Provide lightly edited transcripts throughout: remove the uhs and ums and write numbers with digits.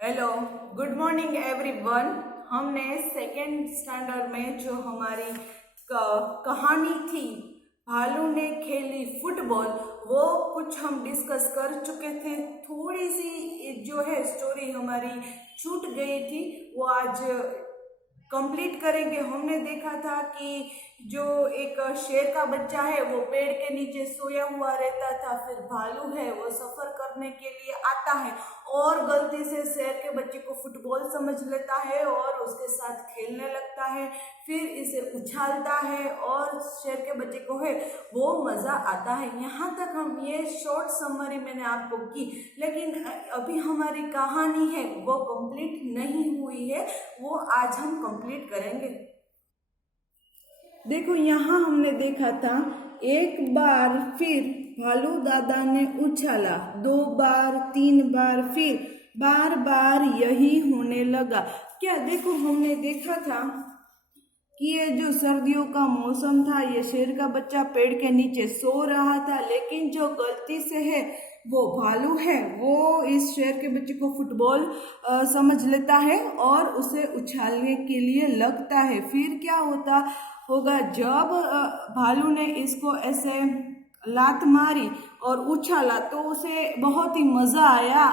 Hello, good morning everyone. हमने second standard में जो हमारी कहानी थी भालू ने खेली फुटबॉल, वो कुछ हम डिस्कस कर चुके थे। थोड़ी सी जो है स्टोरी हमारी छूट गई थी, वो आज कंप्लीट करेंगे। हमने देखा था कि जो एक शेर का बच्चा है वो पेड़ के नीचे सोया हुआ रहता था, फिर भालू है वो सफर करने के लिए आता है और गलती से शेर के बच्चे को फुटबॉल समझ लेता है और उसके साथ खेलने लगता है, फिर इसे उछालता है और शेर के बच्चे को है वो मज़ा आता है। यहाँ तक हम ये शॉर्ट समरी मैंने आपको की, लेकिन अभी हमारी कहानी है वो कंप्लीट नहीं हुई है, वो आज हम कंप्लीट करेंगे। देखो, यहाँ हमने देखा था एक बार फिर भालू दादा ने उछाला, 2 बार 3 बार, फिर बार बार यही होने लगा। क्या देखो, हमने देखा था कि ये जो सर्दियों का मौसम था, ये शेर का बच्चा पेड़ के नीचे सो रहा था, लेकिन जो गलती से है वो भालू है वो इस शेर के बच्चे को फुटबॉल समझ लेता है और उसे उछालने के लिए लगता है। फिर क्या होता होगा, जब भालू ने इसको ऐसे लात मारी और उछाला तो उसे बहुत ही मज़ा आया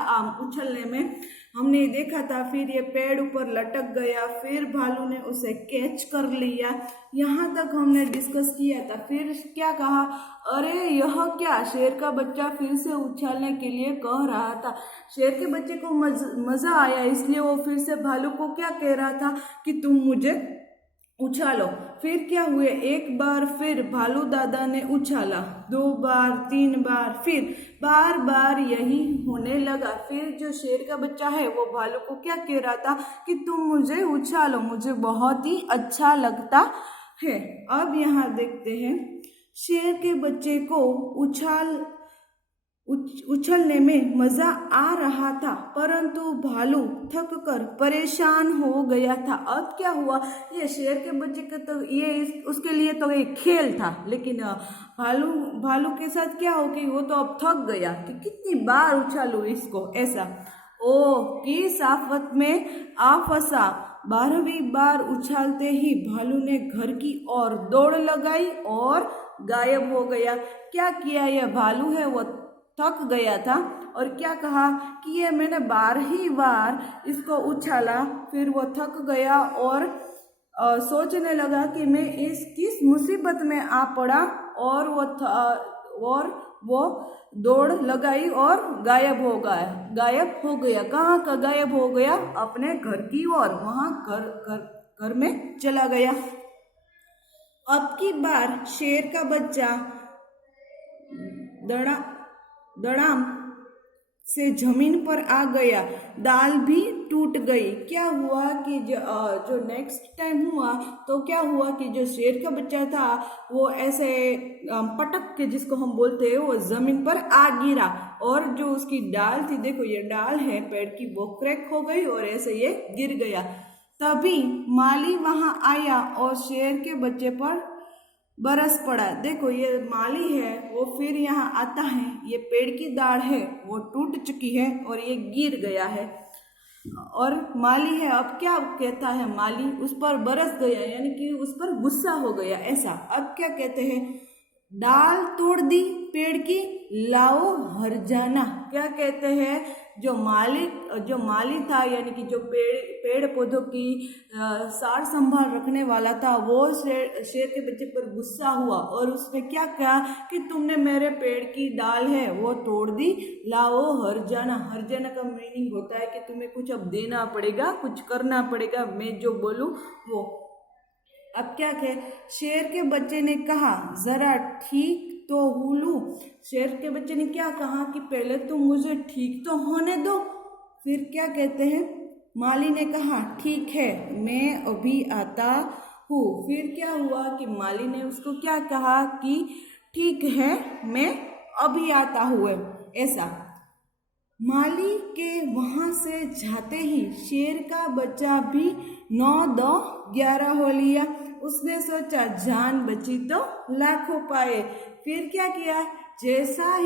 उछलने में। हमने देखा था फिर ये पेड़ ऊपर लटक गया, फिर भालू ने उसे कैच कर लिया। यहाँ तक हमने डिस्कस किया था। फिर क्या कहा, अरे यह क्या, शेर का बच्चा फिर से उछालने के लिए कह रहा था। शेर के बच्चे को मज़ा आया, इसलिए वो फिर से भालू को क्या कह रहा था कि तुम मुझे उछालो। फिर क्या हुए, एक बार फिर भालू दादा ने उछाला, 2 बार 3 बार, फिर बार बार यही होने लगा। फिर जो शेर का बच्चा है वो भालू को क्या कह रहा था कि तुम मुझे उछालो, मुझे बहुत ही अच्छा लगता है। अब यहाँ देखते हैं, शेर के बच्चे को उछलने में मजा आ रहा था, परंतु भालू थक कर परेशान हो गया था। अब क्या हुआ, ये शेर के बच्चे का तो ये उसके लिए तो एक खेल था, लेकिन भालू के साथ क्या हो गई, वो तो अब थक गया कि कितनी बार उछालू इसको ऐसा। ओ किस आफत में आ फंसा, 12वीं बार उछालते ही भालू ने घर की ओर दौड़ लगाई और गायब हो गया। क्या किया, यह भालू है वो थक गया था और क्या कहा कि ये मैंने 12 बार इसको उछाला, फिर वो थक गया और सोचने लगा कि मैं इस किस मुसीबत में आ पड़ा, और वो दौड़ लगाई और गायब हो गया। कहाँ का गायब हो गया, अपने घर की ओर, वहाँ घर में चला गया। अब की बार शेर का बच्चा दड़ाम से जमीन पर आ गया, दाल भी टूट गई। क्या हुआ कि जो नेक्स्ट टाइम हुआ तो क्या हुआ कि जो शेर का बच्चा था वो ऐसे पटक के, जिसको हम बोलते हैं, वो जमीन पर आ गिरा और जो उसकी डाल थी, देखो ये डाल है पेड़ की, वो क्रैक हो गई और ऐसे ये गिर गया। तभी माली वहां आया और शेर के बच्चे पर बरस पड़ा। देखो ये माली है वो फिर यहाँ आता है, ये पेड़ की दाढ़ है वो टूट चुकी है और ये गिर गया है, और माली है अब क्या कहता है, माली उस पर बरस गया, यानी कि उस पर गुस्सा हो गया ऐसा। अब क्या कहते हैं, डाल तोड़ दी पेड़ की, लाओ हरजाना। क्या कहते हैं, जो माली था, यानी कि जो पेड़ पौधों की सार संभाल रखने वाला था, वो शेर के बच्चे पर गुस्सा हुआ और उसने क्या कहा कि तुमने मेरे पेड़ की डाल है वो तोड़ दी, लाओ हरजाना। हरजाना का मीनिंग होता है कि तुम्हें कुछ अब देना पड़ेगा, कुछ करना पड़ेगा, मैं जो बोलूं वो। अब क्या कहे, शेर के बच्चे ने कहा, जरा ठीक तो हुलू। शेर के बच्चे ने क्या कहा कि पहले तुम मुझे ठीक तो होने दो। फिर क्या कहते हैं, माली ने कहा, ठीक है मैं अभी आता हूँ। फिर क्या हुआ कि माली ने उसको क्या कहा कि ठीक है मैं अभी आता हूँ ऐसा। माली के वहां से जाते ही शेर का बच्चा भी 9-10-11 हो लिया। उसने सोचा जान बची तो लाखों पाए। फिर क्या किया, जैसा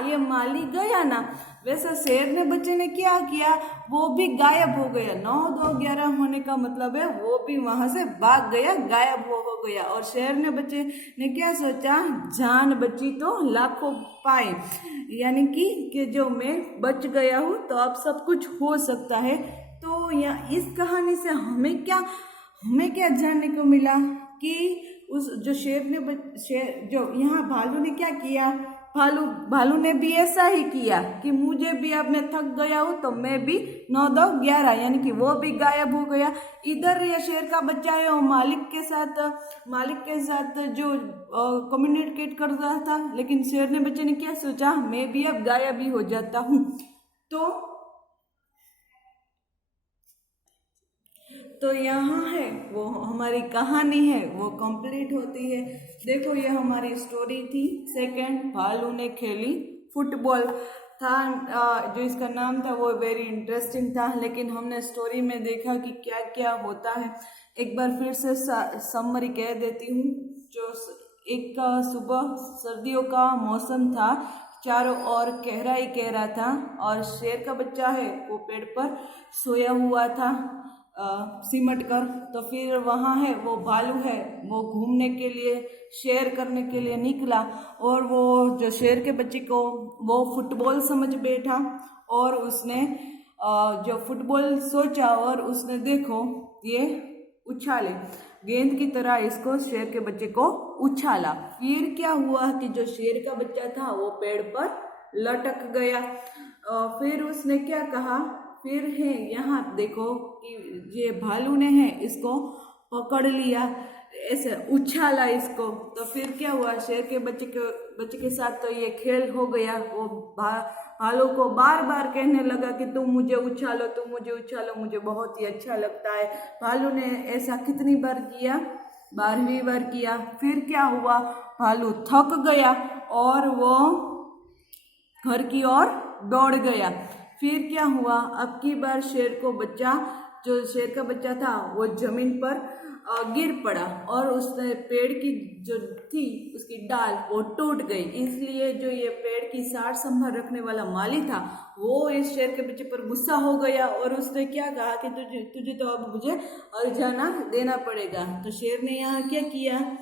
ये माली गया ना, वैसा शेर ने बच्चे ने क्या किया, वो भी गायब हो गया। 9, 2, 11 होने का मतलब है वो भी वहां से भाग गया, गायब हो गया। और शेर ने बच्चे ने क्या सोचा, जान बची तो लाखों पाए, यानी कि जो मैं बच गया हूँ तो अब सब कुछ हो सकता है। तो यहाँ इस कहानी से हमें क्या जानने को मिला कि उस जो शेर ने जो यहाँ भालू ने क्या किया, भालू ने भी ऐसा ही किया कि मुझे भी अब मैं थक गया हूँ तो मैं भी 9, 2, 11 यानी कि वो भी गायब हो गया। इधर ये शेर का बच्चा है वो मालिक के साथ जो कम्युनिकेट कर रहा था, लेकिन शेर ने बच्चे ने क्या सोचा, मैं भी अब गायब ही हो जाता हूँ। तो यहाँ है वो हमारी कहानी है वो कंप्लीट होती है। देखो ये हमारी स्टोरी थी। सेकंड, भालू ने खेली फुटबॉल था, जो इसका नाम था वो वेरी इंटरेस्टिंग था, लेकिन हमने स्टोरी में देखा कि क्या क्या होता है। एक बार फिर से समरी कह देती हूँ। जो एक सुबह सर्दियों का मौसम था, चारों ओर गहरा ही गहरा था और शेर का बच्चा है वो पेड़ पर सोया हुआ था सिमट कर। तो फिर वहाँ है वो भालू है वो घूमने के लिए, शेर करने के लिए निकला और वो जो शेर के बच्चे को वो फुटबॉल समझ बैठा और उसने जो फुटबॉल सोचा और उसने देखो ये उछाले गेंद की तरह इसको शेर के बच्चे को उछाला। फिर क्या हुआ कि जो शेर का बच्चा था वो पेड़ पर लटक गया। फिर उसने क्या कहा, फिर है यहाँ देखो कि ये भालू ने है इसको पकड़ लिया, ऐसे उछाला इसको। तो फिर क्या हुआ, शेर के बच्चे के साथ तो ये खेल हो गया। वो भालू को बार बार कहने लगा कि तुम मुझे उछालो, तुम मुझे उछालो, मुझे बहुत ही अच्छा लगता है। भालू ने ऐसा कितनी बार किया, 12वीं बार किया। फिर क्या हुआ, भालू थक गया और वो घर की ओर दौड़ गया। फिर क्या हुआ, अब की बार जो शेर का बच्चा था वो जमीन पर गिर पड़ा और उसने पेड़ की जो थी उसकी डाल वो टूट गई। इसलिए जो ये पेड़ की सार संभाल रखने वाला माली था वो इस शेर के बच्चे पर गुस्सा हो गया और उसने क्या कहा कि तुझे तो अब मुझे हर्जाना देना पड़ेगा। तो शेर ने यहाँ क्या किया,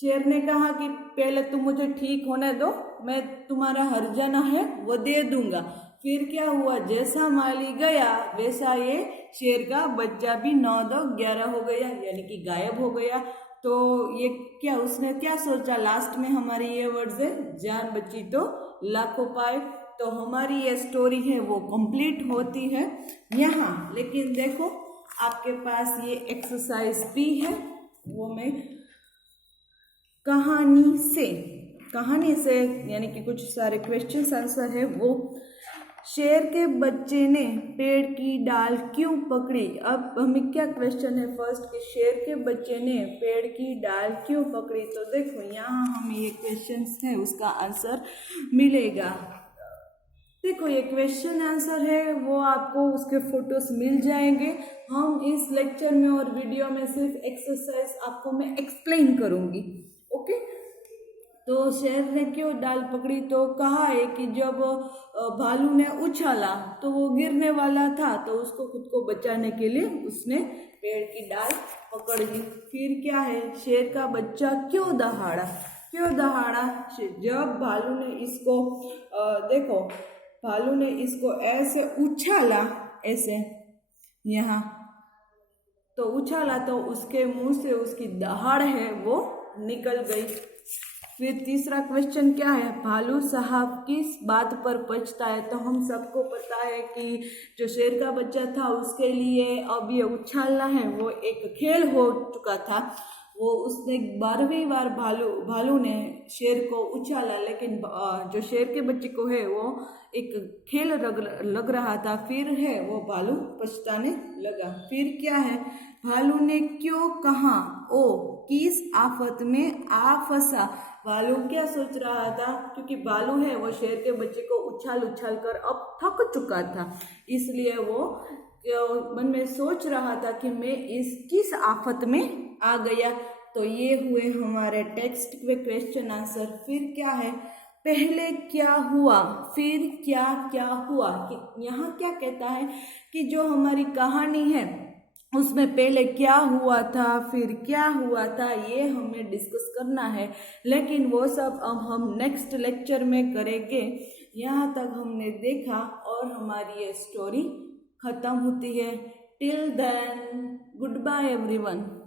शेर ने कहा कि पहले तुम मुझे ठीक होने दो, मैं तुम्हारा हर्जाना है वो दे दूंगा। फिर क्या हुआ, जैसा माली गया वैसा ये शेर का बच्चा भी 9, 2, 11 हो गया, यानी कि गायब हो गया। तो ये क्या उसने क्या सोचा, लास्ट में हमारी ये वर्ड्स है, जान बची तो लाखों पाए। तो हमारी ये स्टोरी है वो कंप्लीट होती है यहाँ। लेकिन देखो आपके पास ये एक्सरसाइज भी है, वो मैं कहानी से यानी कि कुछ सारे क्वेश्चन आंसर है वो। शेर के बच्चे ने पेड़ की डाल क्यों पकड़ी। अब हमें क्या क्वेश्चन है फर्स्ट कि शेर के बच्चे ने पेड़ की डाल क्यों पकड़ी। तो देखो यहाँ हमें ये क्वेश्चन है उसका आंसर मिलेगा। देखो ये क्वेश्चन आंसर है वो आपको उसके फोटोज मिल जाएंगे। हम इस लेक्चर में और वीडियो में सिर्फ एक्सरसाइज आपको मैं एक्सप्लेन करूंगी। ओके, तो शेर ने क्यों डाल पकड़ी, तो कहा है कि जब भालू ने उछाला तो वो गिरने वाला था, तो उसको खुद को बचाने के लिए उसने पेड़ की डाल पकड़ ली। फिर क्या है, शेर का बच्चा क्यों दहाड़ा, जब भालू ने इसको देखो भालू ने इसको ऐसे उछाला, ऐसे यहाँ तो उछाला तो उसके मुंह से उसकी दहाड़ है वो निकल गई। फिर तीसरा क्वेश्चन क्या है, भालू साहब किस बात पर पछता है। तो हम सबको पता है कि जो शेर का बच्चा था उसके लिए अब ये उछालना है वो एक खेल हो चुका था। वो उसने 12वीं बार भालू ने शेर को उछाला, लेकिन जो शेर के बच्चे को है वो एक खेल लग रहा था। फिर है वो भालू पछताने लगा। फिर क्या है, भालू ने क्यों कहा ओ किस आफत में आ फंसा। भालू क्या सोच रहा था, क्योंकि भालू है वो शेर के बच्चे को उछाल कर अब थक चुका था, इसलिए वो मन में सोच रहा था कि मैं इस किस आफत में आ गया। तो ये हुए हमारे टेक्स्ट के क्वेश्चन आंसर। फिर क्या है, पहले क्या हुआ, फिर क्या क्या हुआ। कि यहाँ क्या कहता है कि जो हमारी कहानी है उसमें पहले क्या हुआ था, फिर क्या हुआ था, ये हमें डिस्कस करना है। लेकिन वो सब अब हम नेक्स्ट लेक्चर में करेंगे। यहाँ तक हमने देखा और हमारी ये स्टोरी खत्म होती है। Till then goodbye everyone.